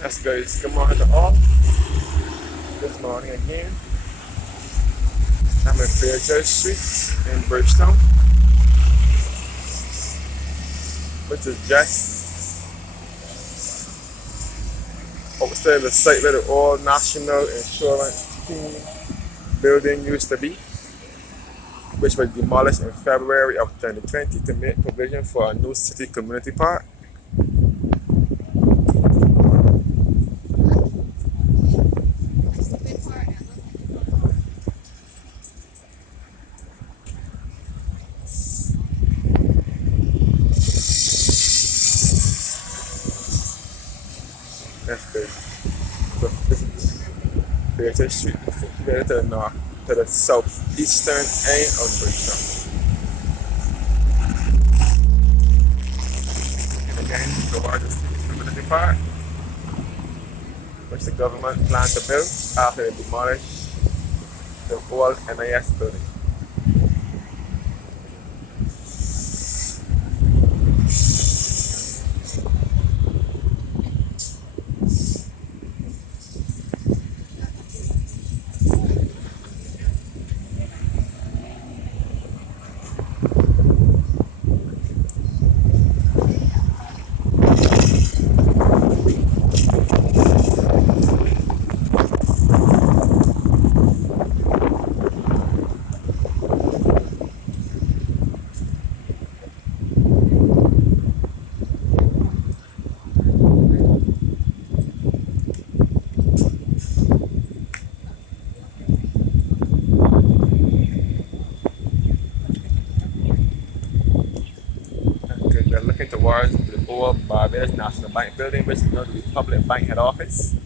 That's guys. Good morning to all. This morning again. I'm in Fairchild Street in Bridgetown, which is just outside the site where the old National Insurance Scheme building used to be, which was demolished in February of 2020 to make provision for a new city community park. That's good. So this is Fairchild Street, there to the north, to the southeastern end of Bridgetown. And again, the largest community park, which the government planned to build after they demolished the old NIS building. We're looking towards the old Barbados National Bank building, which is now the Republic Bank head office.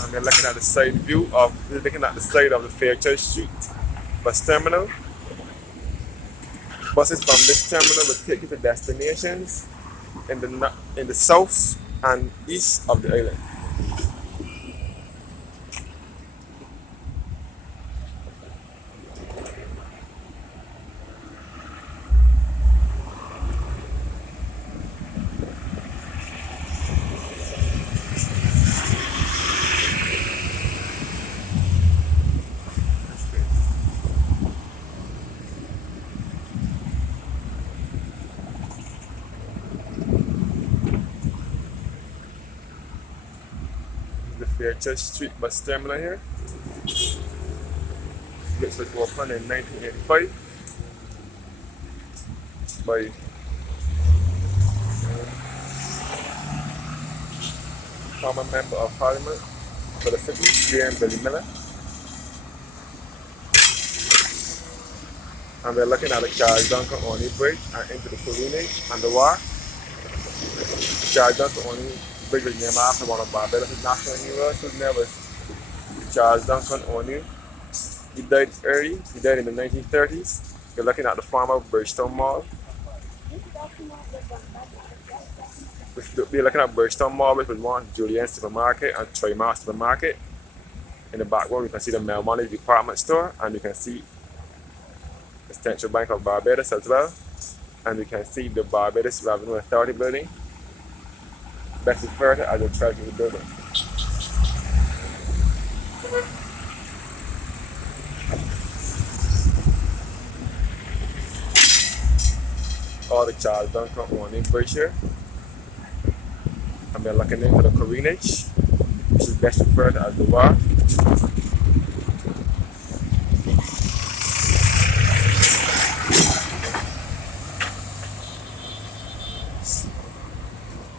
And we're looking at the side view of, we're looking at the side of the Fairchild Street bus terminal. Buses from this terminal will take you to destinations in the south and east of the island. The Fairchild Street bus terminal here, which was opened in 1985 by former member of parliament for the city, Billy Miller. And we're looking at the Charles Duncan Only Bridge and into the Coronage and the War. The Charles Duncan Only Bridge was named after one of Barbados' national heroes whose name was Charles Duncan O'Neill. He died early, he died in the 1930s. We're looking at the former Bridgetown Mall. We're looking at Bridgetown Mall, which was once Julien's Supermarket and Trimark Supermarket. In the background, you can see the Melmoney department store, and you can see the Central Bank of Barbados as well. And you can see the Barbados Revenue Authority building, best referred to as the Treasury building. All the Charles Duncan Only Bridge here. And we're looking into the Coronage, which is best referred to as the War.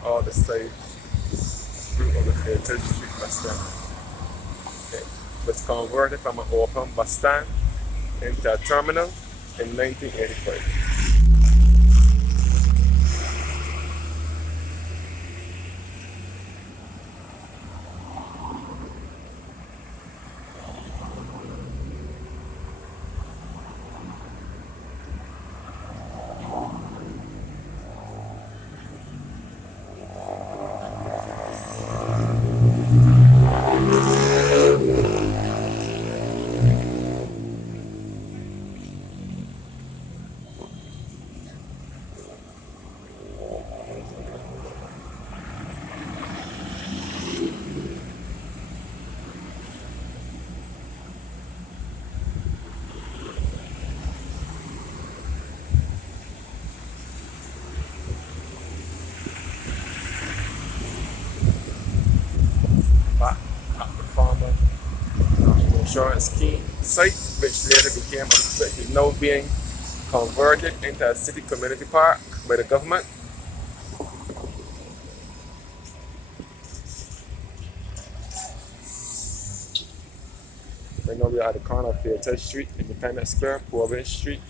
All the side route of the Fairchild Street bus terminal. It was converted from an open bus stand into a terminal in 1985. insurance scheme site, which later became, which is now being converted into a city community park by the government. Right now we are at the corner of Fairchild Street, Independence Square, Province Street,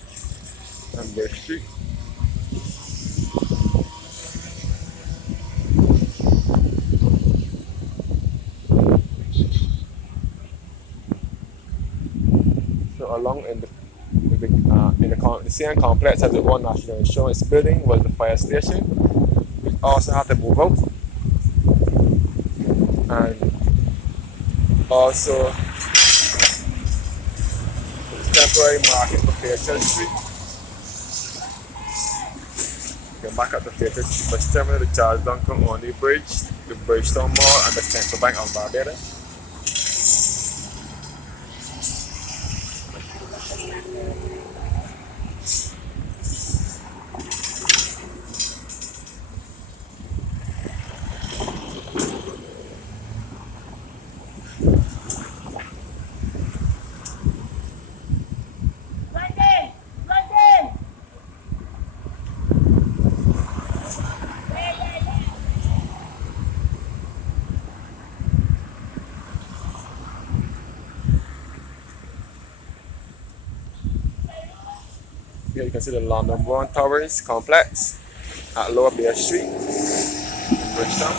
and Bridge Street. So along in the same complex as the Old National Insurance Building was the fire station, which also had to move out, and also the temporary market for Fairchild Street. You can back up to Fairchild Street bus terminal, the Charles Duncan Only Bridge, the Bridgetown Mall, and the Central Bank of Barbados. Here you can see the London Bond Towers complex at Lower Bay Street, Bridgetown.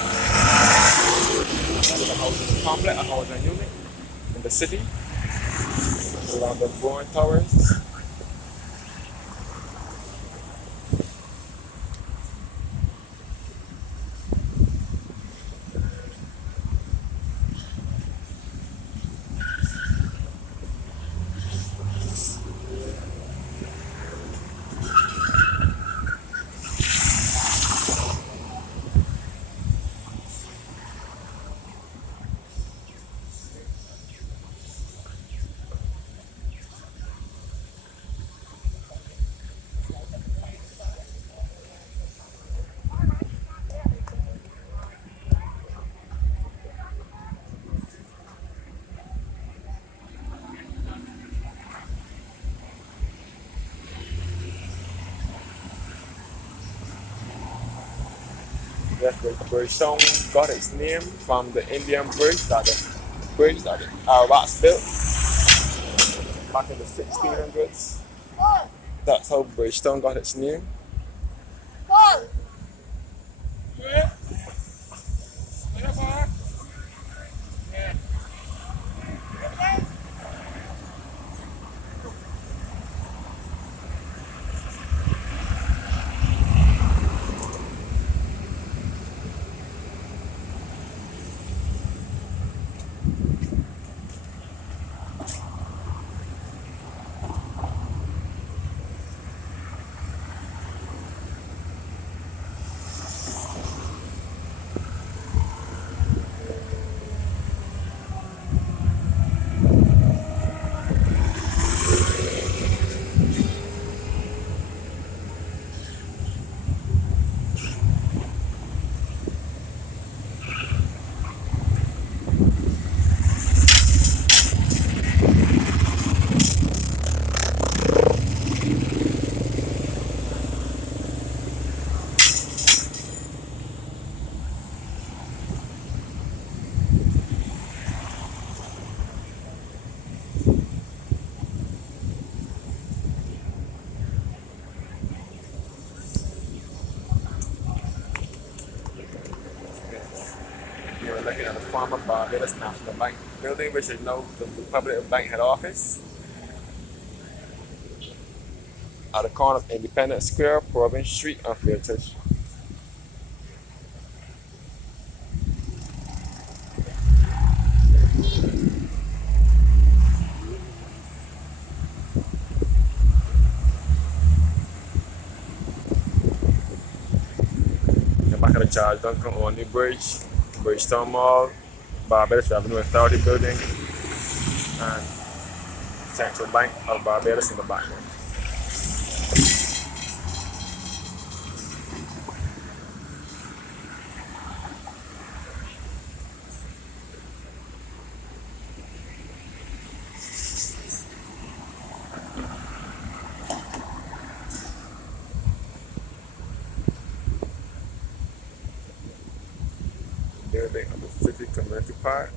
That is a housing complex, a housing unit in the city. The London Bond Towers. Yes, the Bridgetown got its name from the Indian bridge that the Arabs built back in the 1600s. That's how Bridgetown got its name. You're looking at the former Barbados National Bank building, which is now the Republic Bank head office. At the corner of Independence Square, Province Street, and Fairchild. Back at the Charles Duncan Only Bridge, Bridgetown Mall, Barbados Revenue Authority Building, and Central Bank of Barbados in the background. building of the city community park.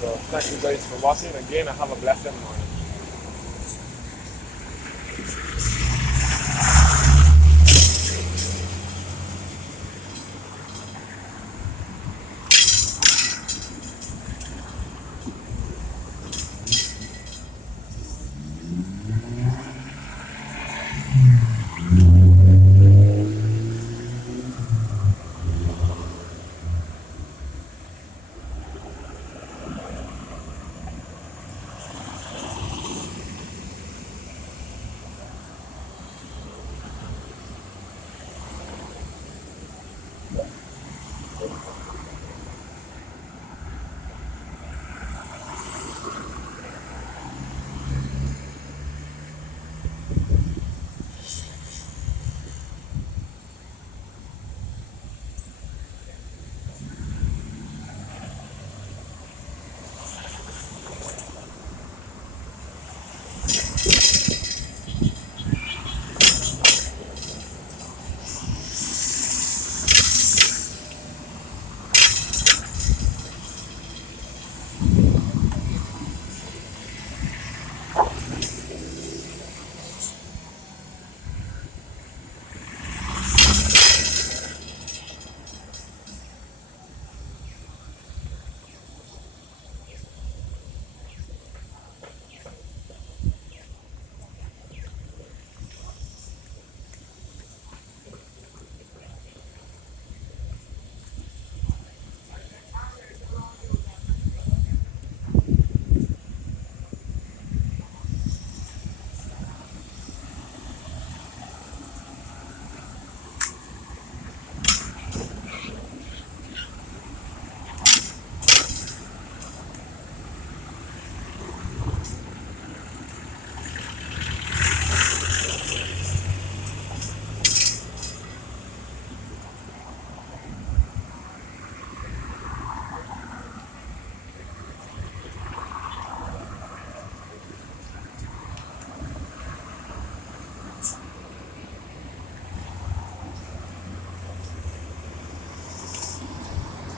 So thank you guys for watching. Again, I have a blessed morning.